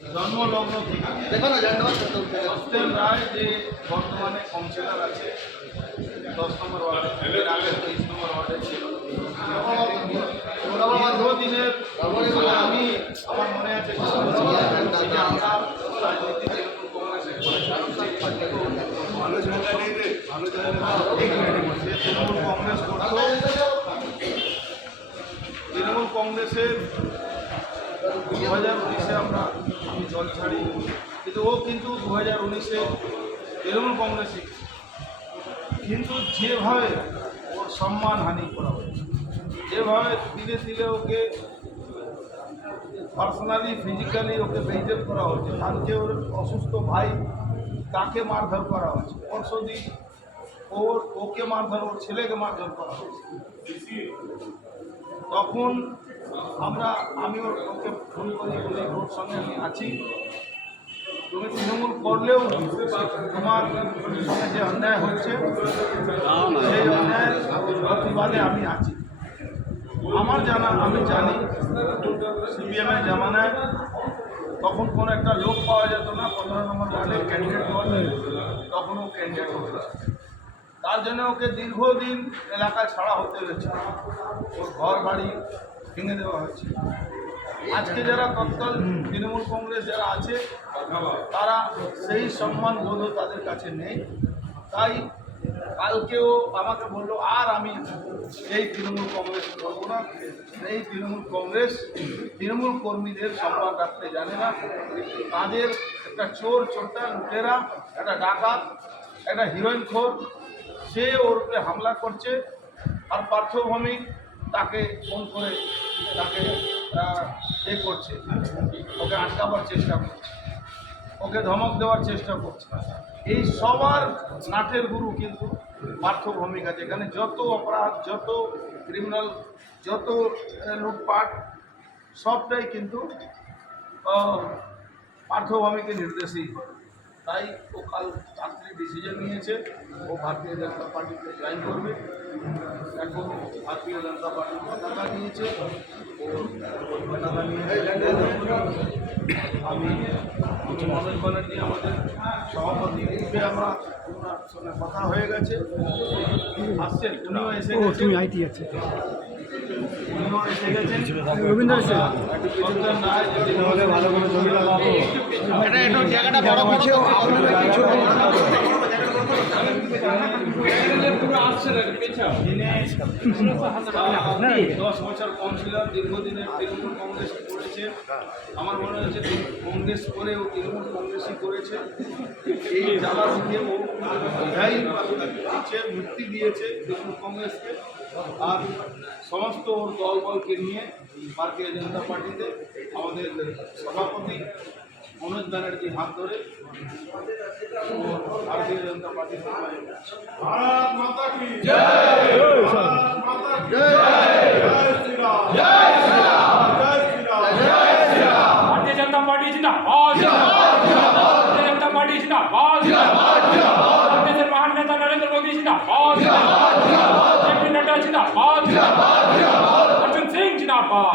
জন্মলগ্ন থেকে সত্যেন রায় যে বর্তমানে কাউন্সিলর আছে 10 নম্বর ওয়ার্ডে, এর আগে 23 নম্বর ওয়ার্ডে ছিল। দীর্ঘদিনের আমি আমার মনে আছে যে আমরা রাজনীতি তৃণমূল কংগ্রেস করত। তৃণমূল কংগ্রেসের 2019-এ আমি জল ছাড়ি, কিন্তু ও কিন্তু 2019-এ তৃণমূল কংগ্রেসই, কিন্তু যেভাবে ওর সম্মানহানি করা হয়েছে, যেভাবে ধীরে ধীরে ওকে পার্সোনালি ফিজিক্যালি ওকে বেইজ্জত করা হচ্ছে, কালকে ওর অসুস্থ ভাই তাকে মারধর করা হচ্ছে, পরশুদিন ওকে মারধর, ওর ছেলেকে মারধর করা হচ্ছে। তখন আমি ওকে ফোন করি, বলি ওর সঙ্গে আমি আছি, তুমি তৃণমূল করলেও তোমার সঙ্গে যে অন্যায় হচ্ছে সেই অন্যায়ের প্রতিবাদে আমি আছি। আমি জানি সিপিএমের জামানায় তখন কোনো একটা লোক পাওয়া যেত না 15 নম্বর ওয়ার্ডের ক্যান্ডিডেট হওয়ার, তখন ও ক্যান্ডিডেট হতে, তার জন্য ওকে দীর্ঘদিন এলাকায় ছাড়া হতে হয়েছে, ওর ঘর বাড়ি ভেঙে দেওয়া হয়েছে। আজকে যারা তৎকাল তৃণমূল কংগ্রেস যারা আছে তারা সেই সম্মান বোধ তাদের কাছে নেই। তাই কালকেও আমাকে বললো আর আমি এই তৃণমূল কংগ্রেস করবো না। এই তৃণমূল কংগ্রেস তৃণমূল কর্মীদের সম্মান রাখতে জানে না, তাদের একটা চোর চোরটা লুটেরা, একটা ডাকাত, একটা হিরোইন খোর, সে ওর উপরে হামলা করছে। আর পার্থভূমিক তাকে ফোন করে তাকে করছে, ওকে আটকাবার চেষ্টা করছে, ওকে ধমক দেওয়ার চেষ্টা করছে। এই সবার নাটের গুরু কিন্তু পার্থভূমিক আছে। এখানে যত অপরাধ, যত ক্রিমিনাল, যত লুটপাট, সবটাই কিন্তু পার্থভূমিকের নির্দেশেই হয়। তাই ও কাল রাত্রে ডিসিশন নিয়েছে ও ভারতীয় জনতা পার্টিতে জয়েন করবে। এখন ভারতীয় জনতা পার্টির পতাকা নিয়েছে, ও পতাকা নিয়ে আমি মনোজ ব্যানার্জি আমাদের সভাপতি রূপে ওনার সঙ্গে কথা হয়ে গেছে, আসছেন, উনিও এসে গেছেন, উনিও এসে গেছেন। রবীন্দ্র ভালো করে জমি লাগাবো, এটা জায়গাটা বড় করছে, আপনারা কিছু 10 বছর কাউন্সিলর, দীর্ঘদিনের তৃণমূল কংগ্রেস করেছে। আমার মনে হচ্ছে কংগ্রেস করে ও তৃণমূল কংগ্রেসই করেছে। এই জ্বালা থেকে ও বিধায়ী দিচ্ছে, মুক্তি দিয়েছে তৃণমূল কংগ্রেসকে। আর সমস্ত ওর দলবলকে নিয়ে ভারতীয় জনতা পার্টিতে আমাদের সভাপতি মনোজ ব্যানার্জির হাত ধরে ভারতীয় জনতা পার্টি। ভারত মাতা কি জয়, ভারত মাতা কি জয়, জয় শ্রী রাম, জয় শ্রী রাম, জয় শ্রী রাম, জয় শ্রী রাম। भारतीय जनता पार्टी जिंदाबाद, भारतीय जनता पार्टी जिंदाबाद, भारतीय से महान नेता नरेंद्र मोदी जिंदाबाद, जेपी नड्डा जिंदाबाद, अर्जुन सिंह जिंदाबाद।